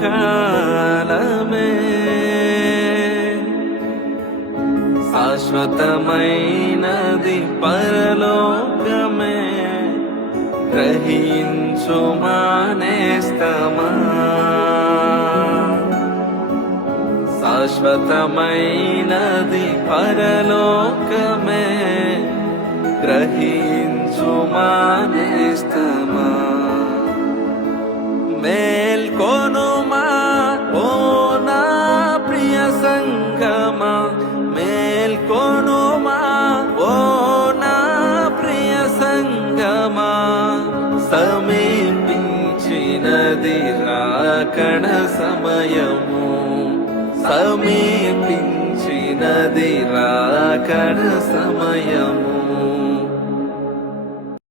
కాలమే శాశ్వతమైనది పరలోకమే గ్రహించు మానేస్తమా శాశ్వతమైనది పరలోకమే గ్రహించు మానేస్తమా మేల్కొనుమా ఓ నా ప్రియ సంగమా మేల్కొనుమా ఓ నా ప్రియ సంగమా సమీపించినది రాకడ సమయము సమీపించినది రాకడ సమయము